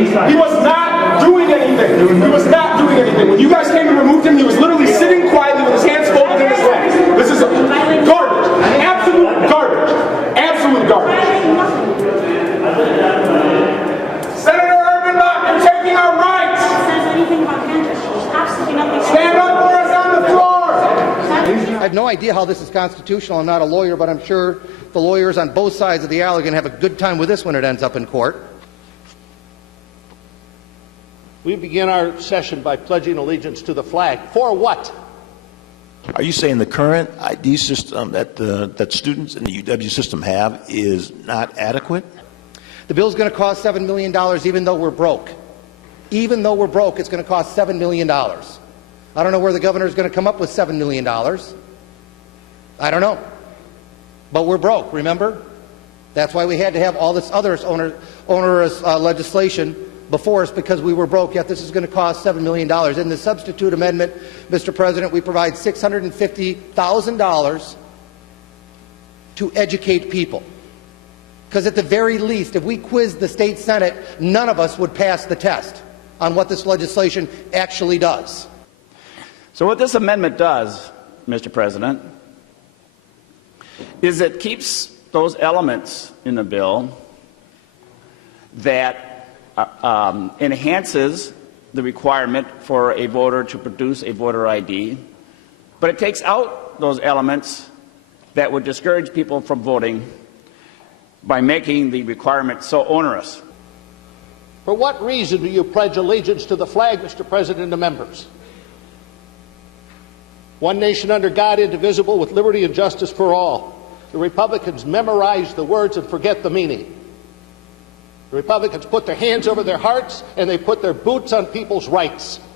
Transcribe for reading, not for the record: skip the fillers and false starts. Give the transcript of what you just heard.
He was not doing anything. He was not doing anything. When you guys came and removed him, he was literally sitting quietly with his hands folded in his legs. This is garbage. Absolute garbage. Absolute garbage. Senator Urbanbach, you're taking our rights. Stand up for us on the floor. I have no idea how this is constitutional. I'm not a lawyer, but I'm sure the lawyers on both sides of the aisle are going to have a good time with this when it ends up in court. We begin our session by pledging allegiance to the flag. For what? Are you saying the current ID system that students in the UW system have is not adequate? The bill's going to cost $7 million even though we're broke. Even though we're broke, it's going to cost $7 million. I don't know where the governor is going to come up with $7 million. I don't know. But we're broke, remember? That's why we had to have all this other onerous legislation before us, because we were broke, yet this is going to cost $7 million. In the substitute amendment, Mr. President, we provide $650,000 to educate people. Because at the very least, if we quizzed the state Senate, none of us would pass the test on what this legislation actually does. So what this amendment does, Mr. President, is it keeps those elements in the bill that enhances the requirement for a voter to produce a voter ID, but it takes out those elements that would discourage people from voting by making the requirement so onerous. For what reason do you pledge allegiance to the flag, Mr. President, and members? One nation under God, indivisible, with liberty and justice for all. The Republicans memorize the words and forget the meaning. The Republicans put their hands over their hearts and they put their boots on people's rights.